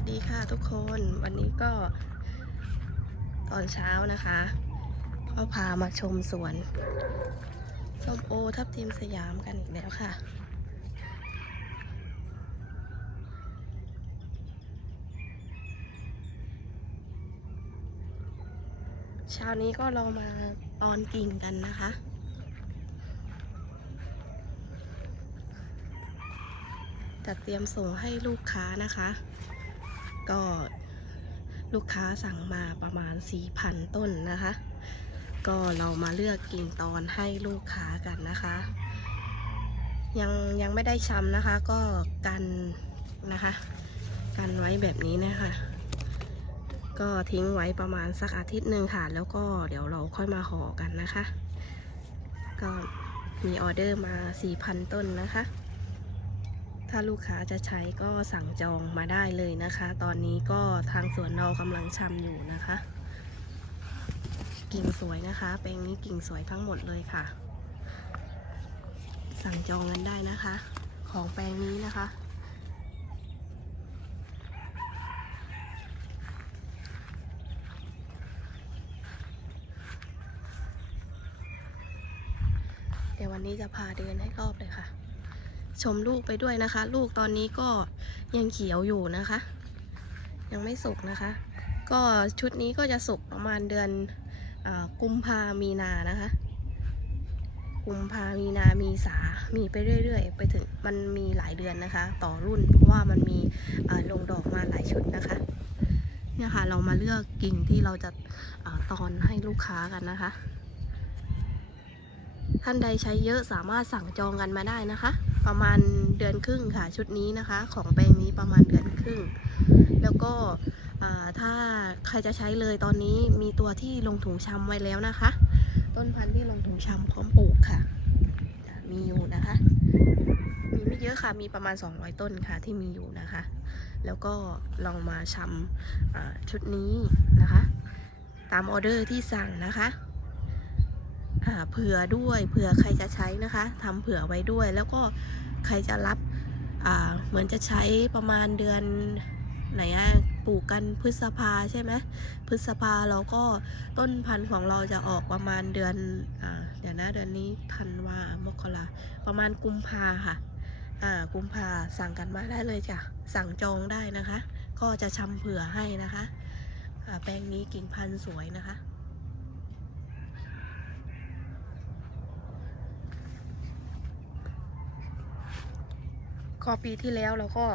สดีค่ะทุกคนวันนี้ก็ตอนเช้านะคะ ก็พามาชมสวนส้มโอทับทิมสยามกันอีกแล้วค่ะ เช้านี้ก็เรามาตอนกิ่งกันนะคะจัดเตรียมส่งให้ลูกค้านะคะ ก็ลูกค้าสั่งมาประมาณ 4,000 ต้นนะคะ ก็เรามาเลือกกิ่งตอนให้ลูกค้ากันนะคะ ยังยังไม่ได้ช้ำนะคะ ก็กันนะคะ กันไว้แบบนี้นะคะ ก็ทิ้งไว้ประมาณสักอาทิตย์หนึ่งค่ะ แล้วก็เดี๋ยวเราค่อยมาห่อกันนะคะ ก็มีออเดอร์มา 4,000 ต้นนะคะ ถ้าลูกค้าจะใช้ก็สั่งจองมาได้เลยนะคะ ตอนนี้ก็ทางสวนเรากำลังชำอยู่นะคะ กิ่งสวยนะคะ แปลงนี้กิ่งสวยทั้งหมดเลยค่ะ สั่งจองกันได้นะคะ ของแปลงนี้นะคะเดี๋ยววันนี้จะพาเดินให้รอบเลยค่ะ ชมลูกไปด้วยนะคะ ลูกตอนนี้ก็ยังเขียวอยู่นะคะ ยังไม่สุกนะคะ ก็ชุดนี้ก็จะสุกประมาณเดือนอกุมภามีนานะคะ กุมภามีนามีสามีไปเรื่อยๆ ไปถึงมันมีหลายเดือนนะคะ ต่อรุ่นเพราะว่ามันมีลงดอกมาหลายชุดนะคะเนี่ยค่ะเรามาเลือกกิ่งที่เราจะอตอนให้ลูกค้ากันนะคะ ท่านใดใช้เยอะสามารถสั่งจองกันมาได้นะคะ ประมาณเดือนครึ่งค่ะ ชุดนี้นะคะ ของแปลงนี้ประมาณเดือนครึ่ง แล้วก็ถ้าใครจะใช้เลยตอนนี้มีตัวที่ลงถุงชำไว้แล้วนะคะ ต้นพันธุ์ที่ลงถุงชำพร้อมปลูกค่ะ มีอยู่นะคะ มีไม่เยอะค่ะ มีประมาณ 200 ต้นค่ะที่มีอยู่นะคะ แล้วก็ลองมาชำอ่าชุดนี้นะคะ ตามออเดอร์ที่สั่งนะคะ อ่าเผื่อด้วยเผื่อใครจะใช้นะคะทำเผื่อไว้ด้วย แล้วก็ใครจะรับเหมือนจะใช้ประมาณเดือนไหนอะปลูกกันพฤษภาใช่ไหมพฤษภาเราก็ต้นพันธุ์ของเราจะออกประมาณเดือนอเดี๋ยวนะเดือนนี้ธันวามกราประมาณกุมภาค่ะกุมภาสั่งกันมาได้เลยจ้ะสั่งจองได้นะคะ ก็จะชำเผื่อให้นะคะแปลงนี้กิ่งพันธุ์สวยนะคะ ก็ปีที่แล้วเราก็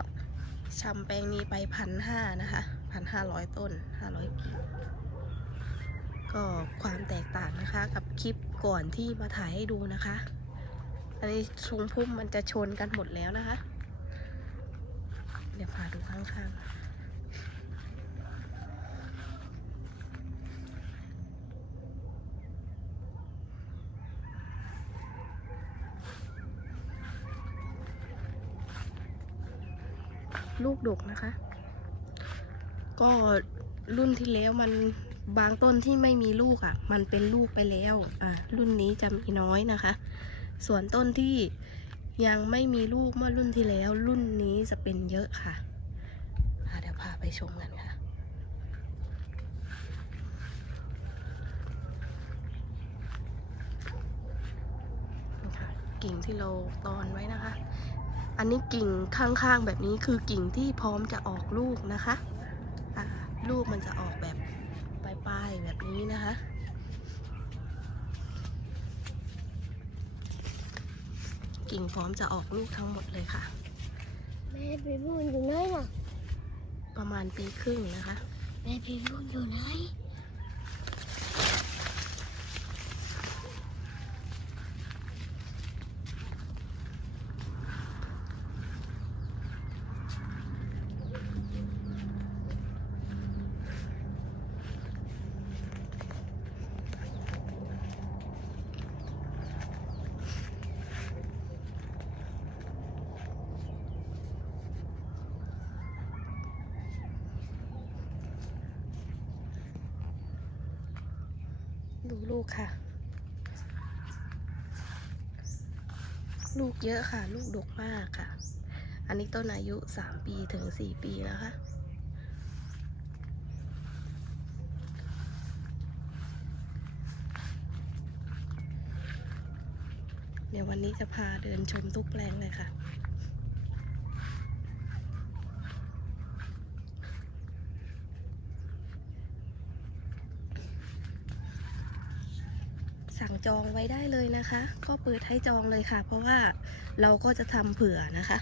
ชำแปลงนี้ไปพันห้านะคะพันห้าร้อยต้นห้าร้อยกิ่งก็ความแตกต่างนะคะ กับคลิปก่อนที่มาถ่ายให้ดูนะคะ อันนี้ชงพุ่มมันจะชนกันหมดแล้วนะคะ เดี๋ยวพาดูข้างๆ ลูกดกนะคะ ก็รุ่นที่แล้วมันบางต้นที่ไม่มีลูกอะ่ะ มันเป็นลูกไปแล้วอะรุ่นนี้จะมีน้อยนะคะ ส่วนต้นที่ยังไม่มีลูกเมื่อรุ่นที่แล้ว รุ่นนี้จะเป็นเยอะค่ะเดี๋ยวพาไปชมกันค่ะนี่ค่ะกิ่งที่เราตอนไว้นะคะ อันนี้กิ่งข้างๆแบบนี้คือกิ่งที่พร้อมจะออกลูกนะคะอ่าลูกมันจะออกแบบปลายๆแบบนี้นะคะกิ่งพร้อมจะออกลูกทั้งหมดเลยค่ะ แม่พี่บุญอยู่ไหนน่ะ ประมาณปีครึ่งนะคะ แม่พี่บุญอยู่ไหน ต้นอายุ 3 ปีถึง 4 ปีแล้วค่ะ เดี๋ยววันนี้จะพาเดินชมทุกแปลงเลยค่ะสั่งจองไว้ได้เลยนะคะ ก็เปิดให้จองเลยค่ะ เพราะว่าเราก็จะทำเผื่อนะคะ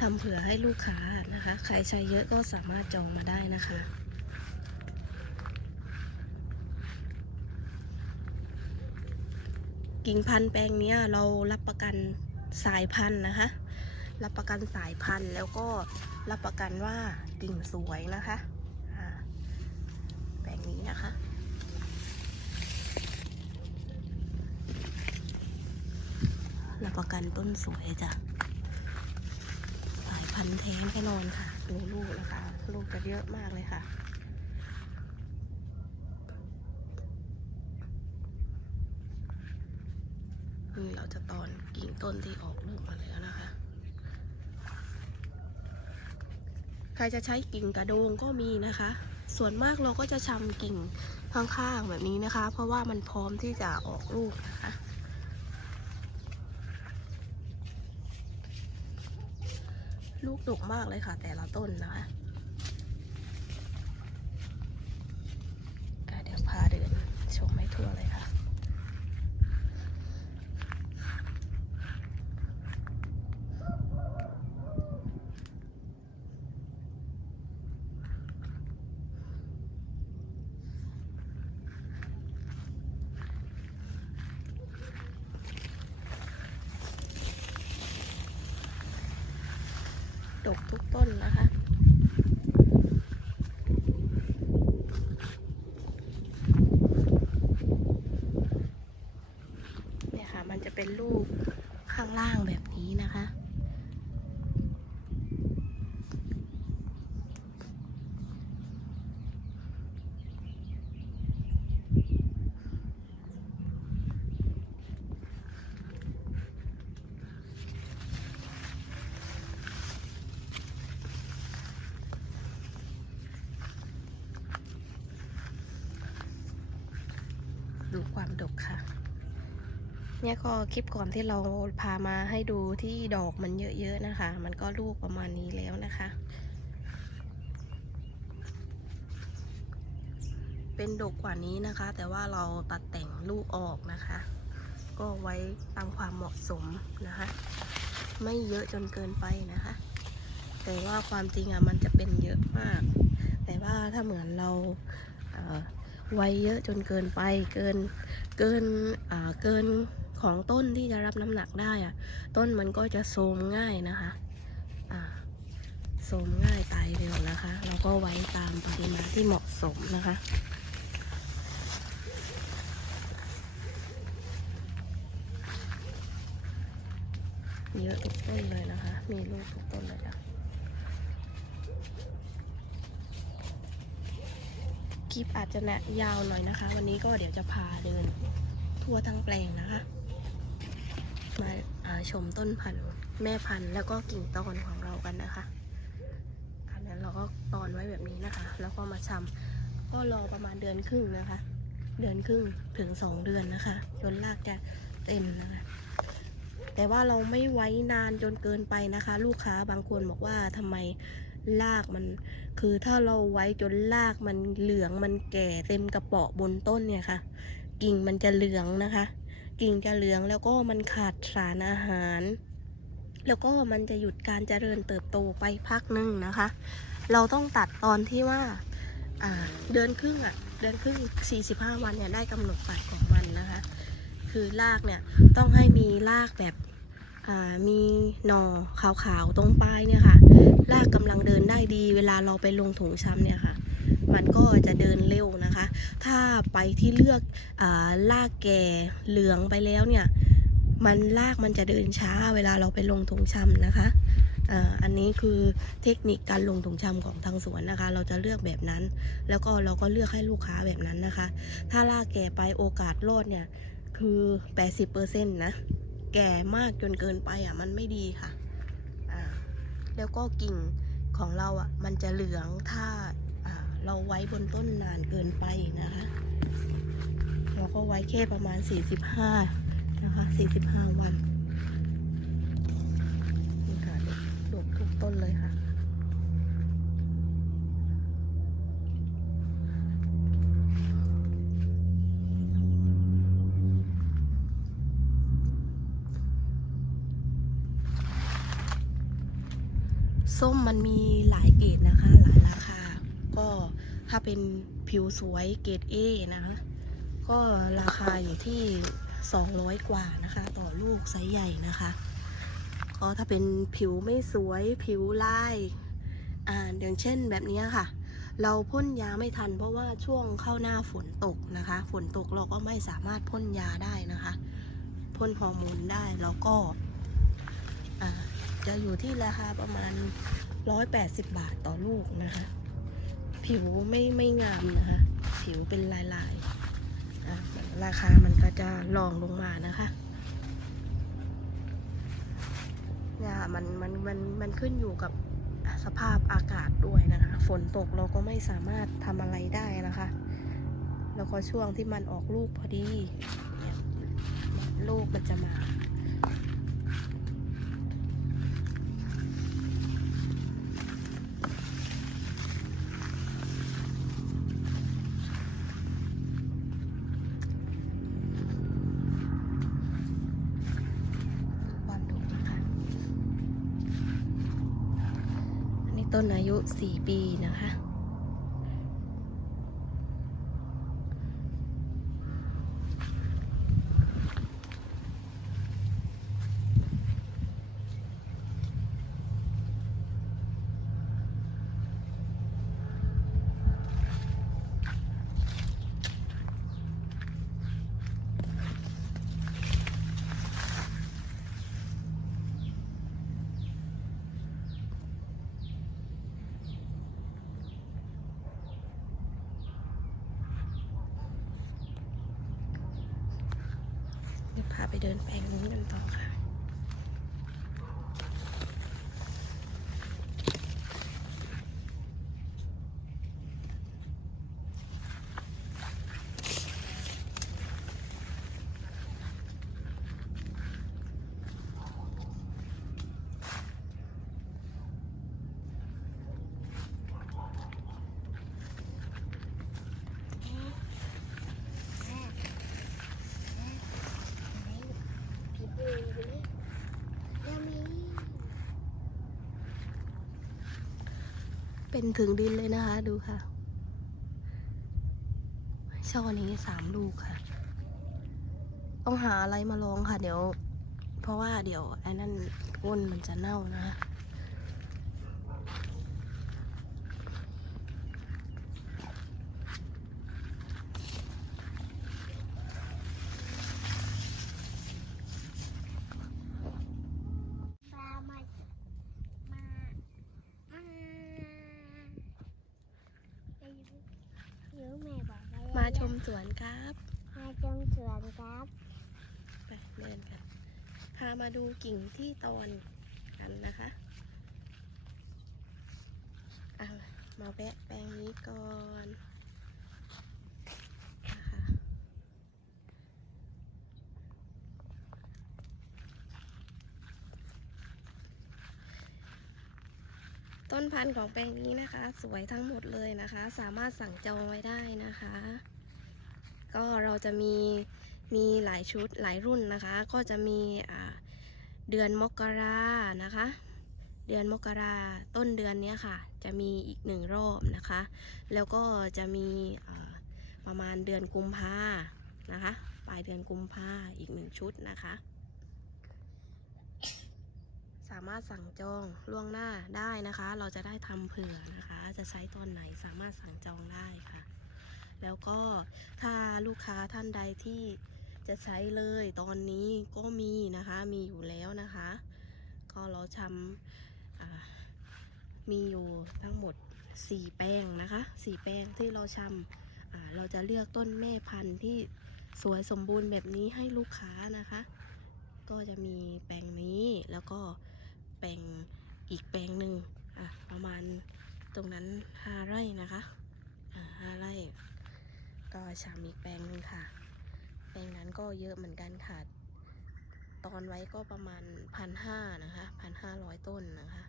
ทำเผื่อให้ลูกค้านะคะ ใครใช้เยอะก็สามารถจองมาได้นะคะกิ่งพันธุ์แปลงนี้เรารับประกันสายพันธุ์นะคะ รับประกันสายพันธุ์แล้วก็รับประกันว่ากิ่งสวยนะคะแปลงนี้นะคะ รับประกันต้นสวยจ้ะ พันธุ์แท้แน่นอนค่ะดูลูกนะคะ ลูกจะเยอะมากเลยค่ะ นี่เราจะตอนกิ่งต้นที่ออกลูกมาแล้วนะคะ ใครจะใช้กิ่งกระโดงก็มีนะคะ ส่วนมากเราก็จะชำกิ่งข้างๆแบบนี้นะคะ เพราะว่ามันพร้อมที่จะออกลูกนะคะ ลูกดกมากเลยค่ะ แต่ละต้นนะคะอะเดี๋ยวพาเดินชมให้ทั่วเลยค่ะ ดกทุกต้นนะคะ เนี่ยค่ะ มันจะเป็นลูกข้างล่างแบบนี้นะคะ ดูความดกค่ะ เนี่ยก็คลิปก่อนที่เราพามาให้ดูที่ดอกมันเยอะๆนะคะ มันก็ลูกประมาณนี้แล้วนะคะ เป็นดกกว่านี้นะคะ แต่ว่าเราตัดแต่งลูกออกนะคะ ก็ไว้ตามความเหมาะสมนะคะ ไม่เยอะจนเกินไปนะคะ แต่ว่าความจริงอะมันจะเป็นเยอะมาก แต่ว่าถ้าเหมือนเราเไว้เยอะจนเกินไปเกินเกินเกิน ของต้นที่จะรับน้ำหนักได้อะต้นมันก็จะโทมง่ายนะคะอ่าโทมง่ายตายเร็วนะคะเราก็ไว้ตามปริมาณที่เหมาะสมนะคะเยอะทุกต้นเลยนะคะ มีลูกทุกต้นเลยจ้ะคลิปอาจจะนะยาวหน่อยนะคะ วันนี้ก็เดี๋ยวจะพาเดินทั่วทั้งแปลงนะคะ มาาชมต้นพันธุ์แม่พันธุ์แล้วก็กิ่งตอนของเรากันนะคะอันนั้นเราก็ตอนไว้แบบนี้นะคะ แล้วก็มาชำก็รอประมาณเดือนครึ่งนะคะ เดือนครึ่งถึงสองเดือนนะคะจนรากจะเต็มนะคะ แต่ว่าเราไม่ไว้นานจนเกินไปนะคะ ลูกค้าบางคนบอกว่าทำไมรากมัน คือถ้าเราไว้จนรากมันเหลืองมันแก่เต็มกระเปาะบนต้นเนี่ยค่ะ กิ่งมันจะเหลืองนะคะ กิ่งจะเหลืองแล้วก็มันขาดสารอาหาร แล้วก็มันจะหยุดการเจริญเติบโตไปพักหนึ่งนะคะ เราต้องตัดตอนที่ว่าเดือนครึ่งอะเดือนครึ่ง 45 วันเนี่ยได้กำหนดตัดของมันนะคะ คือรากเนี่ยต้องให้มีรากแบบมีหน่อขาวๆตรงปลายเนี่ยค่ะรากกำลังเดินได้ดี เวลาเราไปลงถุงช้ำเนี่ยค่ะ มันก็จะเดินเร็วนะคะ ถ้าไปที่เลือกอลากแก่เหลืองไปแล้วเนี่ย มันลากมันจะเดินช้าเวลาเราไปลงถุงช้ำนะคะอันนี้คือเทคนิคการลงถุงช้ำของทางสวนนะคะ เราจะเลือกแบบนั้น แล้วก็เราก็เลือกให้ลูกค้าแบบนั้นนะคะ ถ้าลากแก่ไปโอกาสรอดเนี่ยคือ 80%นะ แก่มากจนเกินไปอะมันไม่ดีค่ะ แล้วก็กิ่งของเราอะมันจะเหลืองถ้า เราไว้บนต้นนานเกินไปนะคะ เราก็ไว้แค่ประมาณ 45 นะคะ 45 วันนี่ค่ะดกทุกต้นเลยค่ะส้มมันมีหลายเกรดนะคะ หลายราคา ก็ถ้าเป็นผิวสวยเกรด A นะคะ ก็ราคาอยู่ที่ 200 กว่านะคะ ต่อลูกไซส์ใหญ่นะคะ ก็ถ้าเป็นผิวไม่สวยผิวลายอ่าอย่างเช่นแบบนี้ค่ะ เราพ่นยาไม่ทัน เพราะว่าช่วงเข้าหน้าฝนตกนะคะ ฝนตกเราก็ไม่สามารถพ่นยาได้นะคะพ่นฮอร์โมนได้แล้วก็จะอยู่ที่ราคาประมาณ 180 บาทต่อลูกนะคะ ผิวไม่ไม่งามนะคะ ผิวเป็นลายลายๆราคามันก็จะรองลงมานะคะเนี่ยมันมันมันมันขึ้นอยู่กับสภาพอากาศด้วยนะคะ ฝนตกเราก็ไม่สามารถทำอะไรได้นะคะ แล้วก็ช่วงที่มันออกลูกพอดี ลูกมันจะมา ต้นอายุ 4 ปีนะคะ เดี๋ยวพาไปเดินแปลงนี้กันต่อค่ะ พี่บูอยู่นี่ยังมี เป็นถึงดินเลยนะคะดูค่ะช่อนี้สามลูกค่ะ ต้องหาอะไรมาลองค่ะ เดี๋ยว เพราะว่าเดี๋ยวไอ้นั่นก้นมันจะเน่านะคะ ปลามามามาไปอยู่อยู่แม่บอกว่ามาชมสวนครับ มาชมสวนครับไปเดินกัน พามาดูกิ่งที่ตอนกันนะคะอะมาแวะแปลงนี้ก่อนนะคะต้น พันธุ์ของแปลงนี้นะคะ สวยทั้งหมดเลยนะคะ สามารถสั่งจองไว้ได้นะคะ ก็เราจะมีมีหลายชุดหลายรุ่นนะคะ ก็จะมีอ่าเดือนมกรานะคะ เดือนมกราต้นเดือนนี้ค่ะ จะมีอีกหนึ่งรอบนะคะ แล้วก็จะมีประมาณเดือนกุมภานะคะ ปลายเดือนกุมภาอีกหนึ่งชุดนะคะามารถสั่งจองล่วงหน้าได้นะคะ เราจะได้ทำเผื่อนะคะ จะใช้ตอนไหนสามารถสั่งจองได้ค่ะ แล้วก็ถ้าลูกค้าท่านใดที่จะใช้เลยตอนนี้ก็มีนะคะมีอยู่แล้วนะคะ ก็เราทำมีอยู่ทั้งหมด 4 แปลงนะคะ 4 แปลงที่เราทำอ่าเราจะเลือกต้นแม่พันธุ์ที่สวยสมบูรณ์แบบนี้ให้ลูกค้านะคะ ก็จะมีแปลงนี้แล้วก็ แปลงอีกแปลงหนึ่งอะประมาณตรงนั้นห้าไร่นะคะห้าไร่ก็ชามอีกแปลงหนึ่งค่ะ แปลงนั้นก็เยอะเหมือนกันค่ะ ตอนไว้ก็ประมาณพันห้านะคะพันห้าร้อยต้นนะคะ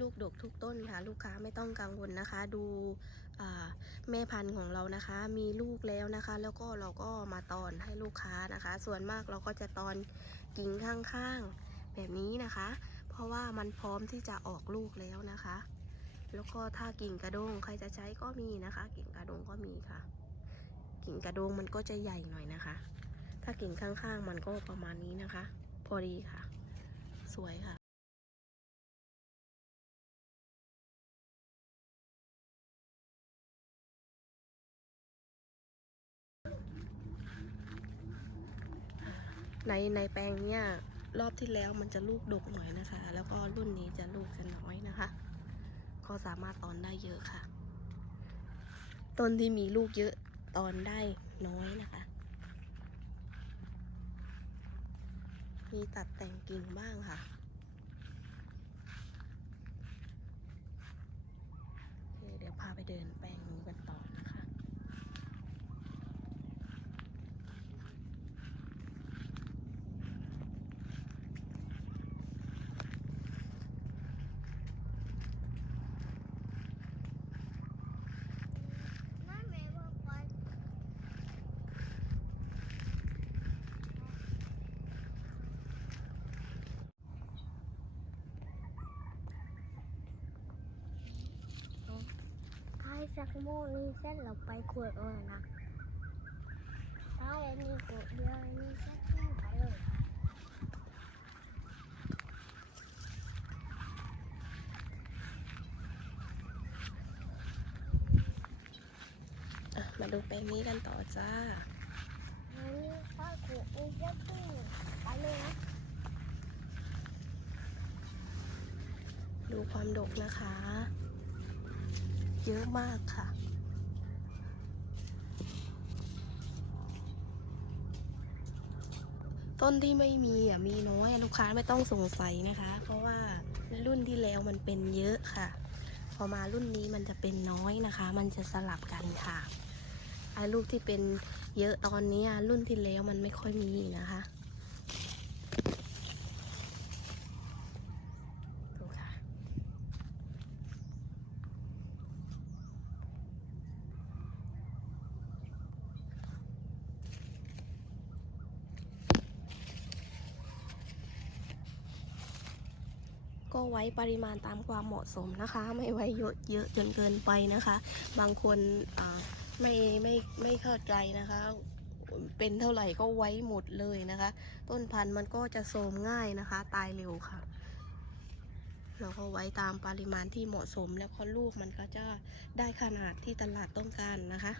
ลูกดกทุกต้นค่ะ ลูกค้าไม่ต้องกังวลนะคะ ดู แม่พันธุ์ของเรานะคะ มีลูกแล้วนะคะ แล้วก็เราก็มาตอนให้ลูกค้านะคะ ส่วนมากเราก็จะตอนกิ่งข้างๆ แบบนี้นะคะ เพราะว่ามันพร้อมที่จะออกลูกแล้วนะคะ แล้วก็ถ้ากิ่งกระดงใครจะใช้ก็มีนะคะ กิ่งกระดงก็มีค่ะ กิ่งกระดงมันก็จะใหญ่หน่อยนะคะ ถ้ากิ่งข้างๆ มันก็ประมาณนี้นะคะ พอดีค่ะ สวยค่ะ ในในแปลงเนี้ยรอบที่แล้วมันจะลูกดกหน่อยนะคะ แล้วก็รุ่นนี้จะลูกจะน้อยนะคะ ก็สามารถตอนได้เยอะค่ะ ต้นที่มีลูกเยอะตอนได้น้อยนะคะ มีตัดแต่งกิ่งบ้างค่ะเเดี๋ยวพาไปเดินแปลงนี้กันต่อนะคะ นั่นแม่บอกว่า ถ้าสักโมงนี้เสร็จเราไปขวดเอานะถ้าอันนี้ขวดเดียวอันนี้เสร็จก็ไปเลยอะมาดูแปลงนี้กันต่อจ้าอันนี้ถ้าขวดนี้เสร็จก็ไปเลยนะดูความดกนะคะ เยอะมากค่ะ ต้นที่ไม่มีอะมีน้อยลูกค้าไม่ต้องสงสัยนะคะ เพราะว่ารุ่นที่แล้วมันเป็นเยอะค่ะ พอมารุ่นนี้มันจะเป็นน้อยนะคะ มันจะสลับกันค่ะไอ้ลูกที่เป็นเยอะตอนนี้รุ่นที่แล้วมันไม่ค่อยมีนะคะ ว้ปริมาณตามความเหมาะสมนะคะ ไม่ไว้เยอะเยอะจนเกินไปนะคะ บางคนไม่ไม่ไม่เข้าใจนะคะ เป็นเท่าไหร่ก็ไว้หมดเลยนะคะ ต้นพันธุ์มันก็จะโทรมง่ายนะคะ ตายเร็วค่ะ เราก็ไว้ตามปริมาณที่เหมาะสมแล้วก็ลูกมันก็จะได้ขนาดที่ตลาดต้องการนะคะ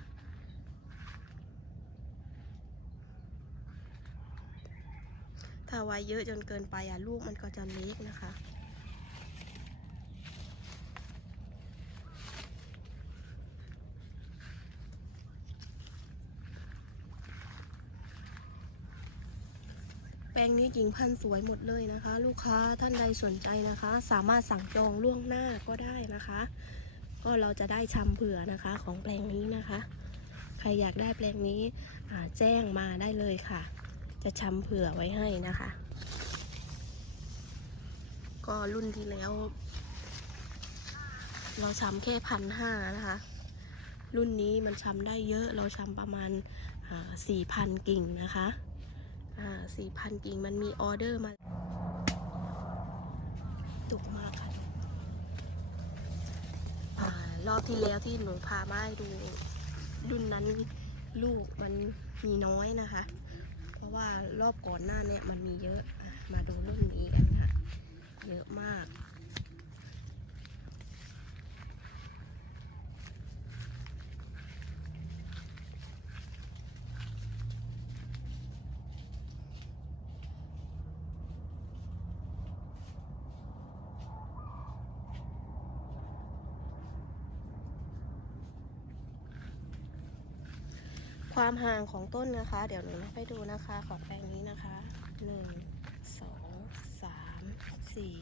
ถ้าไว้เยอะจนเกินไปอะลูกมันก็จะเล็กนะคะ ลงนี้กิ่งพันธุ์สวยหมดเลยนะคะ ลูกค้าท่านใดสนใจนะคะ สามารถสั่งจองล่วงหน้าก็ได้นะคะ ก็เราจะได้ชำเผื่อนะคะของแปลงนี้นะคะ ใครอยากได้แปลงนี้แจ้งมาได้เลยค่ะ จะชำเผื่อไว้ให้นะคะ ก็รุ่นที่แล้ว เราชำแค่พันห้านะคะ รุ่นนี้มันชำได้เยอะเราชำประมาณสี่พันกิ่งนะคะ สี่พันกิ่งมันมีออเดอร์มาตุกมากค่ะอารอบที่แล้วที่หนูพามาให้ดูรุ่นนั้นลูกมันมีน้อยนะคะ เพราะว่ารอบก่อนหน้าเนี่ยมันมีเยอะอะมาดูรุ่นนี้กันค่ะ เยอะมาก ความห่างของต้นนะคะ เดี๋ยวหนูนับให้ดูนะคะของแปลงนี้นะคะหนึ่งสองสามสี่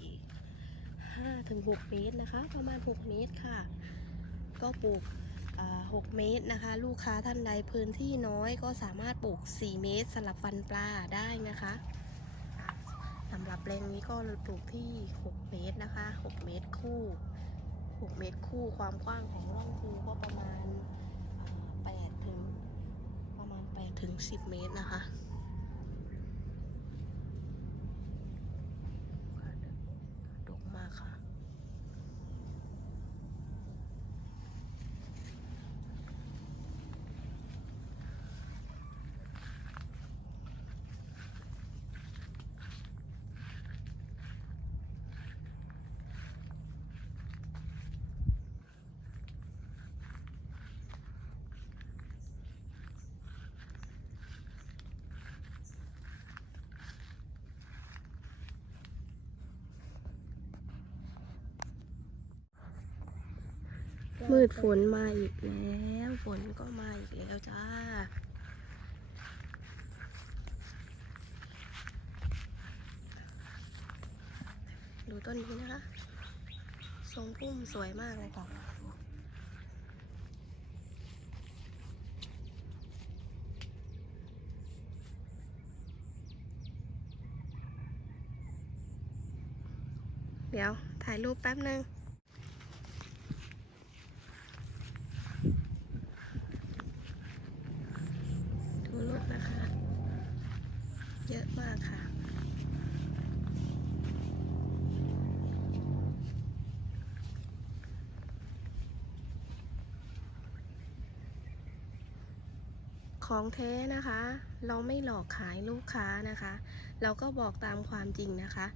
ห้าถึงหกเมตรนะคะ ประมาณหกเมตรค่ะ ก็ปลูกอ่าหกเมตรนะคะ ลูกค้าท่านใดพื้นที่น้อยก็สามารถปลูก4เมตรสลับฟันปลาได้นะคะสสำหรับแปลงนี้ก็ปลูกที่6เมตรนะคะ6เมตรคู่6เมตรคู่ความกว้างของร่องคูก็ประมาณอ่า8ถึงประมาณ8 ถึง 10 เมตรนะคะค่ะดกมากค่ะ มืดฝนมาอีกแล้วฝนก็มาอีกแล้วจ้า ดูต้นนี้นะคะ ทรงพุ่มสวยมากเลยค่ะเดี๋ยวถ่ายรูปแป๊บนึง ดูลูกนะคะ เยอะมากค่ะ ของแท้นะคะ เราไม่หลอกขายลูกค้านะคะ เราก็บอกตามความจริงนะคะ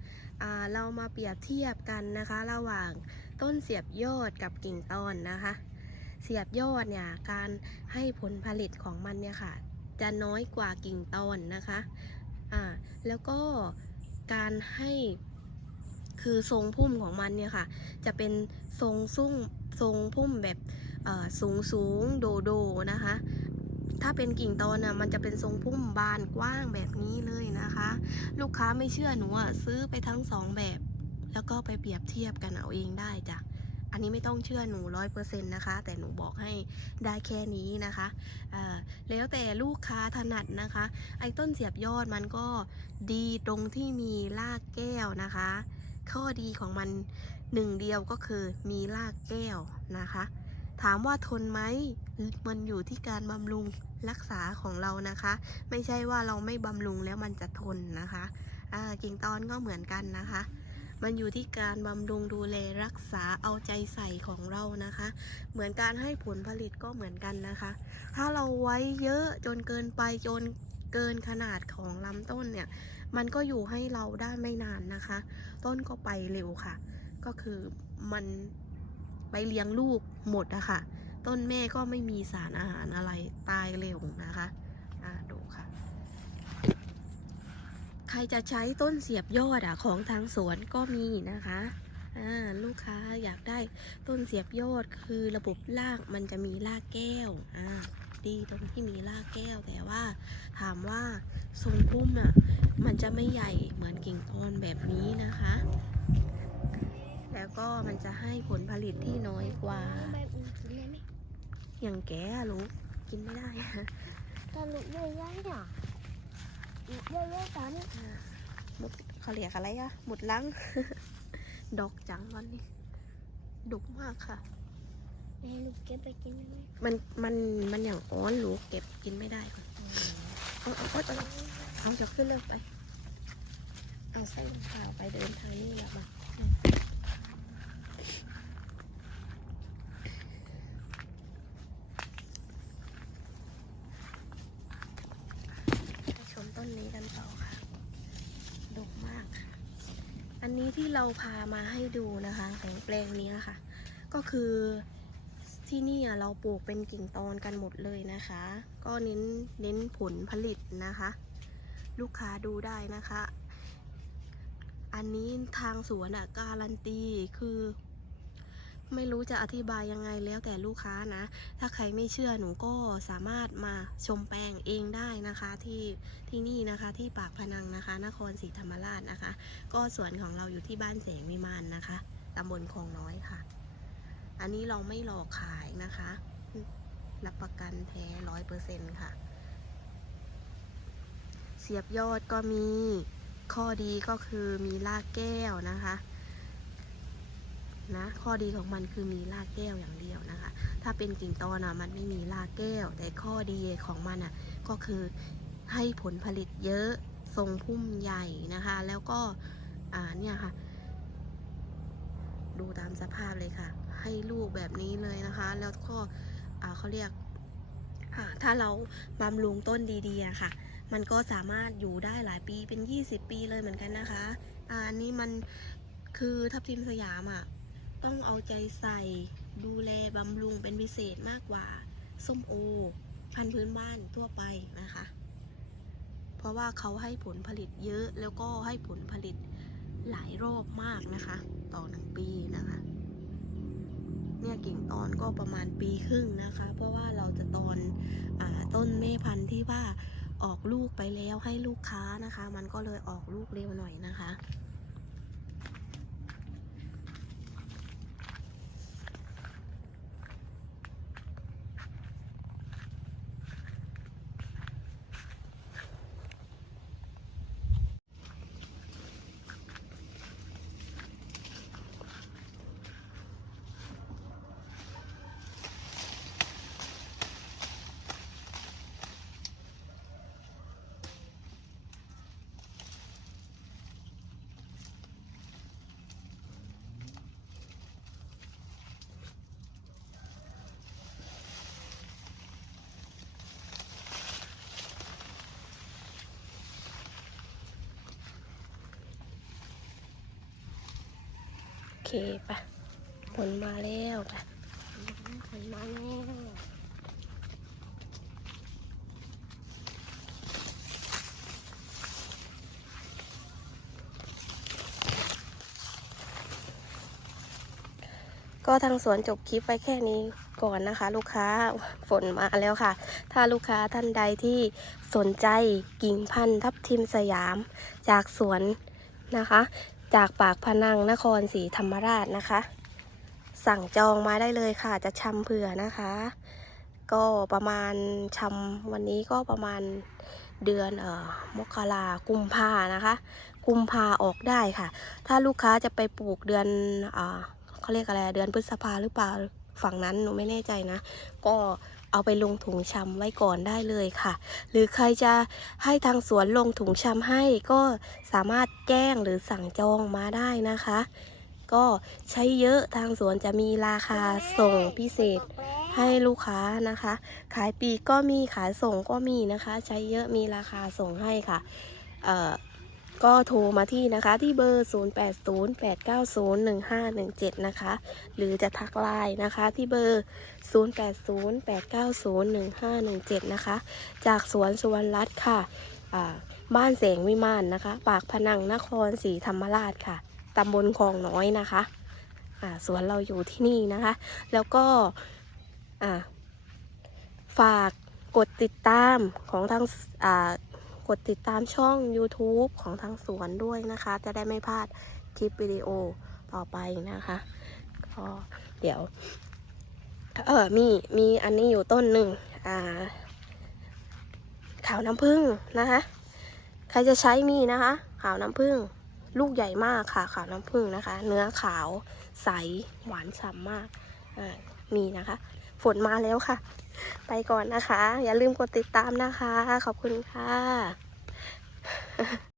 เรามาเปรียบเทียบกันนะคะ ระหว่างต้นเสียบยอดกับกิ่งตอนนะคะ เสียบยอดเนี่ยการให้ผลผลิตของมันเนี่ยค่ะ จะน้อยกว่ากิ่งตอนนะคะอ่าแล้วก็การให้คือทรงพุ่มของมันเนี่ยค่ะ จะเป็นทรงซุ้งทรงพุ่มแบบสูงสูงโดโดนะคะ ถ้าเป็นกิ่งตอนน่ะมันจะเป็นทรงพุ่มบานกว้างแบบนี้เลยนะคะ ลูกค้าไม่เชื่อหนูอะซื้อไปทั้งสองแบบ แล้วก็ไปเปรียบเทียบกันเอาเองได้จ้ะอันนี้ไม่ต้องเชื่อหนูร้อยเปอร์เซ็นต์นะคะ แต่หนูบอกให้ได้แค่นี้นะคะแล้วแต่ลูกค้าถนัดนะคะ ไอ้ต้นเสียบยอดมันก็ดีตรงที่มีรากแก้วนะคะ ข้อดีของมันหนึ่งเดียวก็คือมีรากแก้วนะคะ ถามว่าทนไหม มันอยู่ที่การบำรุงรักษาของเรานะคะ ไม่ใช่ว่าเราไม่บำรุงแล้วมันจะทนนะคะกิ่งตอนก็เหมือนกันนะคะ มันอยู่ที่การบำรุงดูแลรักษาเอาใจใส่ของเรานะคะ เหมือนการให้ผลผลิตก็เหมือนกันนะคะ ถ้าเราไว้เยอะจนเกินไปจนเกินขนาดของลำต้นเนี่ย มันก็อยู่ให้เราได้ไม่นานนะคะ ต้นก็ไปเร็วค่ะ ก็คือมันไปเลี้ยงลูกหมดอะค่ะ ต้นแม่ก็ไม่มีสารอาหารอะไรตายเร็วนะคะอ่าดูค่ะ ใครจะใช้ต้นเสียบยอดอะของทางสวนก็มีนะคะอ่าลูกค้าอยากได้ต้นเสียบยอดคือระบบรากมันจะมีรากแก้วอ่าดีตรงที่มีรากแก้วแต่ว่า ถามว่าทรงพุ่มอะมันจะไม่ใหญ่เหมือนกิ่งตอนแบบนี้นะคะแล้วก็มันจะให้ผลผลิตที่น้อยกว่า อุ่นกินได้ไหมอย่างแกอะลูกกินไม่ได้ตอนลูกเยอะๆเนี่ยลูกเยอะๆตอนนี้หมดเขาเรียกอะไรอะหมดลัง ดอกจังวันนี้ดกมากค่ะแม่ลูกเก็บไปกินได้ไหมมันมันมันอย่างอ้อนลูกเก็บกินไม่ได้ก่อนเอาเอาเอาเอาเอาจะขึ้นเลิกไป เอาใส่รองเท้าไปเดินทางนี้แหละมาไปชมต้นนี้กันต่อค่ะ ดกมากค่ะ อันนี้ที่ เราพามาให้ดูนะคะของแปลงนี้ค่ะก็คือที่นี่เราปลูกเป็นกิ่งตอนกันหมดเลยนะคะ ก็เน้นเน้นผลผลิตนะคะ ลูกค้าดูได้นะคะ อันนี้ทางสวนอะการันตีคือ ไม่รู้จะอธิบายยังไงแล้วแต่ลูกค้านะ ถ้าใครไม่เชื่อหนูก็สามารถมาชมแปลงเองได้นะคะที่ที่นี่นะคะที่ปากพนังนะคะ นครศรีธรรมราชนะคะ ก็สวนของเราอยู่ที่บ้านแสงวิมานนะคะตำบลคลองน้อยค่ะ อันนี้เราไม่หลอกขายนะคะ รับประกันแท้ร้อยเปอร์เซ็นต์ค่ะ เสียบยอดก็มีข้อดีก็คือมีรากแก้วนะคะ นะข้อดีของมันคือมีรากแก้วอย่างเดียวนะคะ ถ้าเป็นกิ่งตอนอะมันไม่มีรากแก้ว แต่ข้อดีของมันอะก็คือให้ผลผลิตเยอะทรงพุ่มใหญ่นะคะ แล้วก็อ่าเนี่ยค่ะ ดูตามสภาพเลยค่ะ ให้ลูกแบบนี้เลยนะคะ แล้วก็อ่าเขาเรียกถ้าเราบำรุงต้นดีๆค่ะ มันก็สามารถอยู่ได้หลายปีเป็น 20 ปีเลยเหมือนกันนะคะอาอันนี้มันคือทับทิมสยามอะ่ะ ต้องเอาใจใส่ ดูแลบำรุงเป็นพิเศษมากกว่าส้มโอ พันธุ์พื้นบ้านทั่วไปนะคะ เพราะว่าเขาให้ผลผลิตเยอะแล้วก็ให้ผลผลิตหลายรอบมากนะคะ ต่อหนึ่งปีนะคะ เนี่ยกิ่งตอนก็ประมาณปีครึ่งนะคะ เพราะว่าเราจะตอนอต้นแม่พันธุ์ที่ว่าออกลูกไปแล้วให้ลูกค้านะคะ มันก็เลยออกลูกเร็วหน่อยนะคะ เคปะผลมาแล้วปะผลมาแล้วก็ทางสวนจบคลิปไปแค่นี้ก่อนนะคะ ลูกค้าฝนมาแล้วค่ะ ถ้าลูกค้าท่านใดที่สนใจกิ่งพันธุ์ทับทิมสยามจากสวนนะคะ จากปากพนังนครศรีธรรมราชนะคะ สั่งจองมาได้เลยค่ะ จะชำเผื่อนะคะ ก็ประมาณชำวันนี้ก็ประมาณเดือนเอ่อมกรากุมภานะคะ กุมภาออกได้ค่ะ ถ้าลูกค้าจะไปปลูกเดือนเอ่าเขาเรียกอะไรเดือนพฤษภาหรือเปล่าฝั่งนั้นหนูไม่แน่ใจนะ ก็ เอาไปลงถุงชำไว้ก่อนได้เลยค่ะ หรือใครจะให้ทางสวนลงถุงชำให้ก็สามารถแจ้งหรือสั่งจองมาได้นะคะ ก็ใช้เยอะทางสวนจะมีราคาส่งพิเศษให้ลูกค้านะคะ ขายปีกก็มีขายส่งก็มีนะคะ ใช้เยอะมีราคาส่งให้ค่ะ เอ่อ ก็โทรมาที่นะคะที่เบอร์ 0808901517 นะคะ หรือจะทักไลน์นะคะที่เบอร์ 0808901517 นะคะ จากสวนสุวรรณรัตน์ค่ะบ้านแสงวิมานนะคะ ปากพนังนครศรีธรรมราชค่ะตำบลคลองน้อยนะคะสวนเราอยู่ที่นี่นะคะ แล้วก็ฝากกดติดตามของทางอ่า กดติดตามช่อง YouTube ของทางสวนด้วยนะคะ จะได้ไม่พลาดคลิปวิดีโอต่อไปนะคะก็เดี๋ยว เออมีมีอันนี้อยู่ต้นหนึ่งอ่าขาวน้ำผึ้งนะคะ ใครจะใช้มีนะคะ ขาวน้ำผึ้งลูกใหญ่มากค่ะ ขาวน้ำผึ้งนะคะ เนื้อขาวใสหวานฉ่ำมากอ่ามีนะคะ ฝนมาแล้วค่ะ ไปก่อนนะคะ อย่าลืมกดติดตามนะคะ ขอบคุณค่ะ